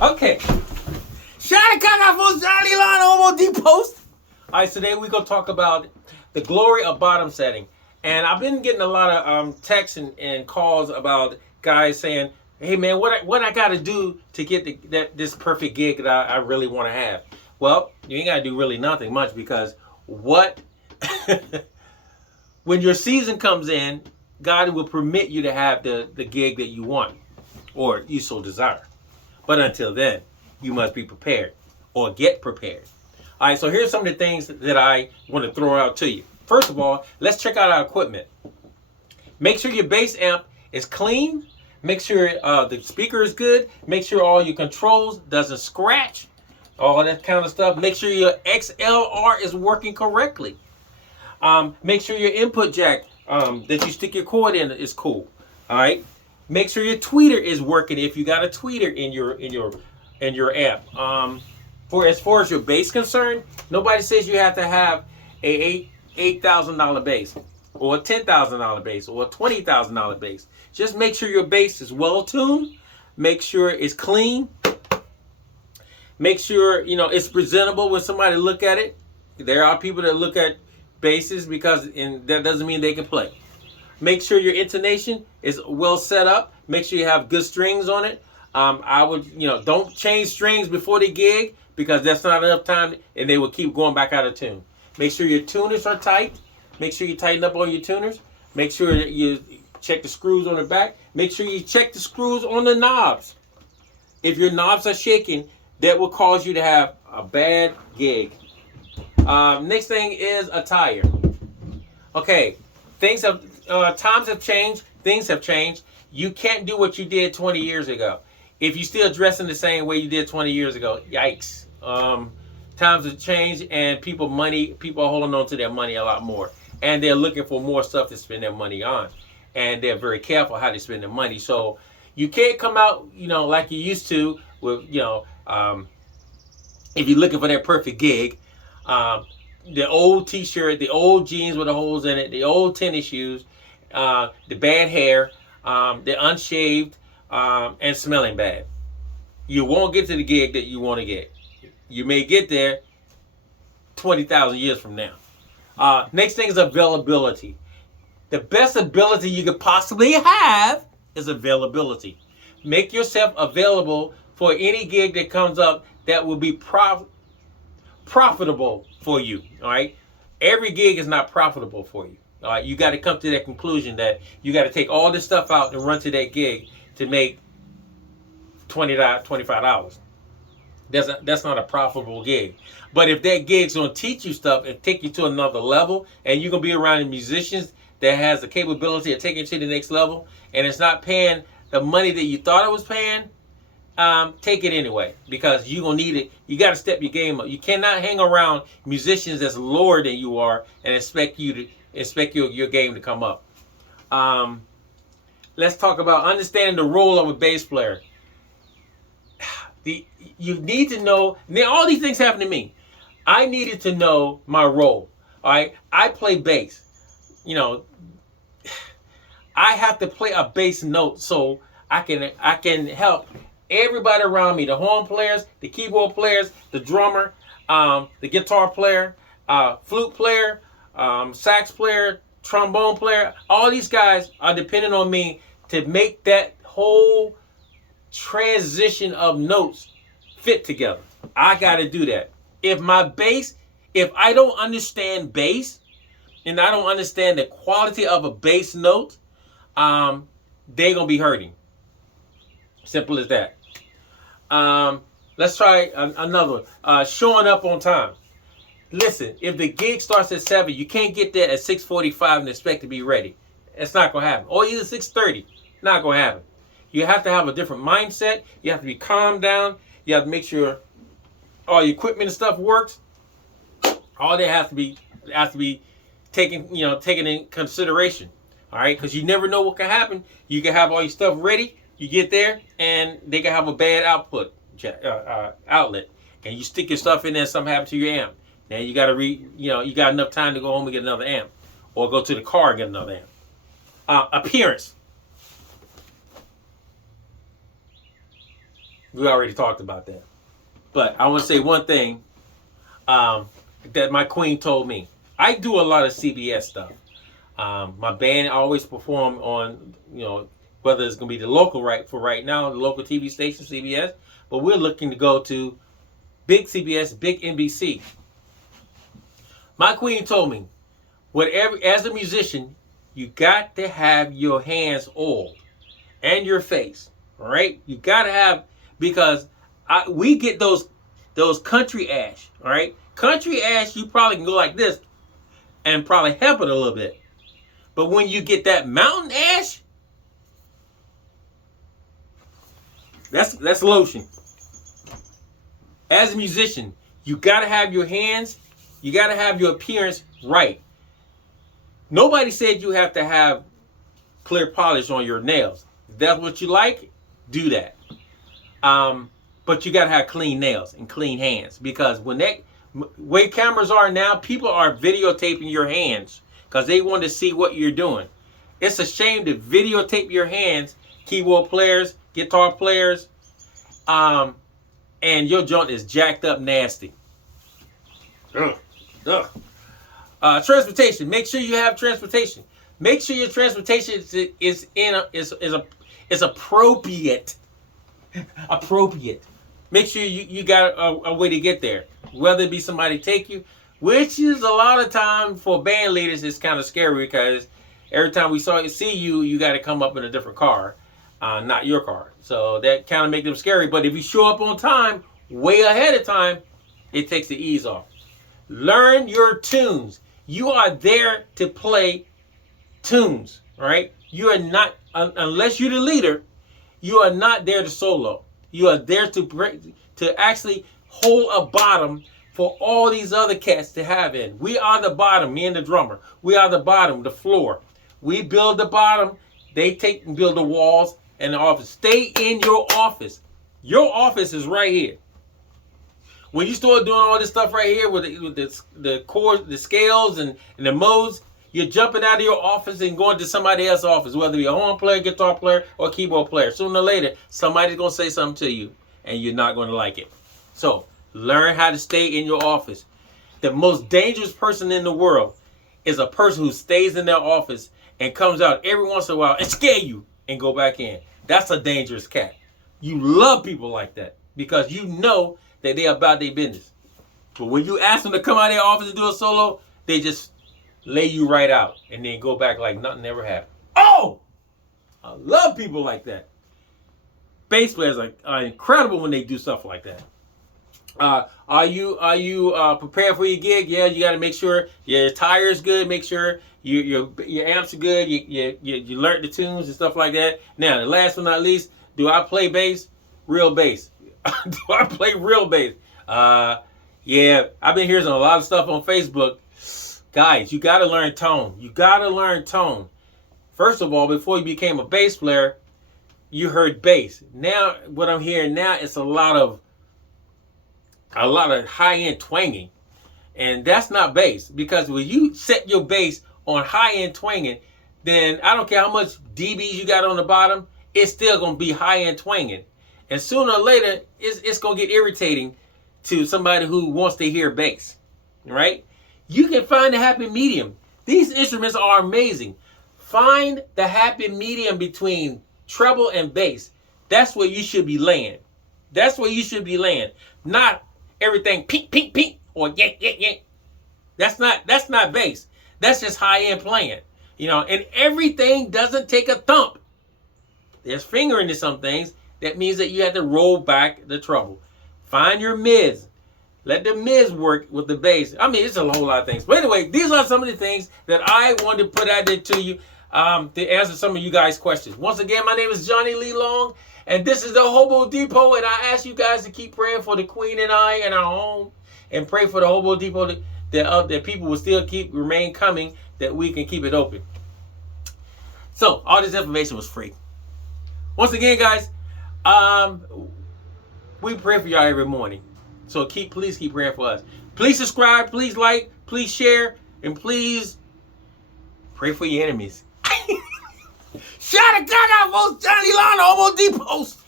Okay. Shiny Kaka for Johnny Line Homo D Post. All right, today we're going to talk about the glory of bottom setting. And I've been getting a lot of texts and calls about guys saying, hey, man, what I got to do to get this perfect gig that I really want to have? Well, you ain't got to do really nothing much because what... when your season comes in, God will permit you to have the gig that you want or you so desire. But until then, you must be prepared or get prepared. All right, so here's some of the things that I want to throw out to you. First of all, let's check out our equipment. Make sure your bass amp is clean. Make sure the speaker is good. Make sure all your controls doesn't scratch. All that kind of stuff. Make sure your XLR is working correctly. Make sure your input jack that you stick your cord in is cool. All right. Make sure your tweeter is working if you got a tweeter in your amp. For as far as your bass concerned, nobody says you have to have a $8,000 bass or a $10,000 bass or a $20,000 bass. Just make sure your bass is well tuned. Make sure it's clean. Make sure it's presentable when somebody look at it. There are people that look at basses and that doesn't mean they can play. Make sure your intonation is well set up. Make sure you have good strings on it. I would, don't change strings before the gig because that's not enough time and they will keep going back out of tune. Make sure your tuners are tight. Make sure you tighten up on your tuners. Make sure that you check the screws on the back. Make sure you check the screws on the knobs. If your knobs are shaking, that will cause you to have a bad gig. Next thing is attire. Okay, times have changed. Things have changed. You can't do what you did 20 years ago. If you still dressing the same way you did 20 years ago, yikes. Times have changed, and people are holding on to their money a lot more, and they're looking for more stuff to spend their money on, and they're very careful how they spend their money. So you can't come out, like you used to with, if you're looking for that perfect gig. The old t-shirt, the old jeans with the holes in it, the old tennis shoes, the bad hair, the unshaved, and smelling bad. You won't get to the gig that you want to get. You may get there 20,000 years from now. Next thing is availability. The best ability you could possibly have is availability. Make yourself available for any gig that comes up that will be profitable for you. All right, every gig is not profitable for you. All right, you got to come to that conclusion that you got to take all this stuff out and run to that gig to make $20, $25. That's not a profitable gig. But if that gig's gonna teach you stuff and take you to another level, and you're gonna be around the musicians that has the capability of taking you to the next level, and it's not paying the money that you thought it was paying, take it anyway, because you're gonna need it. You got to step your game up. You cannot hang around musicians that's lower than you are and expect your game to come up. Let's talk about understanding the role of a bass player. You need to know. Now, all these things happen to me. I needed to know my role. All right, I play bass. I have to play a bass note so I can help everybody around me, the horn players, the keyboard players, the drummer, the guitar player, flute player, sax player, trombone player. All these guys are dependent on me to make that whole transition of notes fit together. I got to do that. If I don't understand bass and I don't understand the quality of a bass note, they're going to be hurting. Simple as that. Let's try another one. Showing up on time. Listen, if the gig starts at 7, you can't get there at 6:45 and expect to be ready. It's not going to happen. Or either 6:30. Not going to happen. You have to have a different mindset. You have to be calmed down. You have to make sure all your equipment and stuff works. All that has to be taken in consideration. All right, because you never know what can happen. You can have all your stuff ready. You get there, and they can have a bad outlet, and you stick your stuff in there. Something happens to your amp. Now you got to you got enough time to go home and get another amp, or go to the car and get another amp. Appearance. We already talked about that. But I want to say one thing that my queen told me. I do a lot of CBS stuff. My band always perform on, whether it's going to be the local right now, the local TV station, CBS, but we're looking to go to big CBS, big NBC. My queen told me, whatever, as a musician, you got to have your hands oiled and your face, all right? You got to have, because we get those country ash, all right? Country ash, you probably can go like this and probably help it a little bit. But when you get that mountain ash, that's lotion. As a musician, you got to have your hands, you got to have your appearance right. Nobody said you have to have clear polish on your nails. If that's what you like, do that. But you got to have clean nails and clean hands, because when way cameras are now, people are videotaping your hands because they want to see what you're doing. It's a shame to videotape your hands, keyboard players, guitar players, and your joint is jacked up nasty. Ugh. Transportation. Make sure you have transportation. Make sure your transportation is appropriate. Appropriate. Make sure you got a way to get there. Whether it be somebody take you, which is a lot of time for band leaders, it's kind of scary because every time we see you, you got to come up in a different car, not your car. So that kind of makes them scary. But if you show up on time, way ahead of time, it takes the ease off. Learn your tunes. You are there to play tunes, right? You are not, unless you're the leader, you are not there to solo. You are there to actually hold a bottom for all these other cats to have in. We are the bottom, me and the drummer. We are the bottom, the floor. We build the bottom. They take and build the walls and the office. Stay in your office. Your office is right here. When you start doing all this stuff right here with the chords, the scales, and the modes, you're jumping out of your office and going to somebody else's office, whether it be a horn player, guitar player, or keyboard player. Sooner or later, somebody's going to say something to you, and you're not going to like it. So, learn how to stay in your office. The most dangerous person in the world is a person who stays in their office and comes out every once in a while and scare you and go back in. That's a dangerous cat. You love people like that because you know that they're about their business. But when you ask them to come out of their office and do a solo, they just lay you right out and then go back like nothing ever happened. Oh! I love people like that. Bass players are incredible when they do stuff like that. Are you prepared for your gig? Yeah, you got to make sure your tire's good. Make sure your amps are good. You learn the tunes and stuff like that. Now, the last but not least, do I play bass? Real bass. Do I play real bass? Yeah, I've been hearing a lot of stuff on Facebook. Guys, you got to learn tone. You got to learn tone. First of all, before you became a bass player, you heard bass. Now, what I'm hearing now is a lot of high-end twanging. And that's not bass. Because when you set your bass on high-end twanging, then I don't care how much dBs you got on the bottom, it's still going to be high-end twanging. And sooner or later, it's going to get irritating to somebody who wants to hear bass. Right? You can find the happy medium. These instruments are amazing. Find the happy medium between treble and bass. That's where you should be laying. That's where you should be laying. Not everything pink, pink, pink, or yank, yank, yank. That's not bass. That's just high-end playing. And everything doesn't take a thump. There's fingering to some things. That means that you have to roll back the treble. Find your mids. Let the mids work with the bass. I mean, it's a whole lot of things. But anyway, these are some of the things that I wanted to put out there to you to answer some of you guys' questions. Once again, my name is Johnny Lee Long, and this is the Hobo Depot, and I ask you guys to keep praying for the Queen and I and our home, and pray for the Hobo Depot that people will still remain coming, that we can keep it open. So, all this information was free. Once again, guys, we pray for y'all every morning. So please keep praying for us. Please subscribe, please like, please share, and please pray for your enemies. Shout out, folks, Johnny Long, Hobo Depots.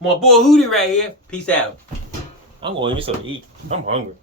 My boy Hootie right here. Peace out. I'm going to give me something to eat. I'm hungry.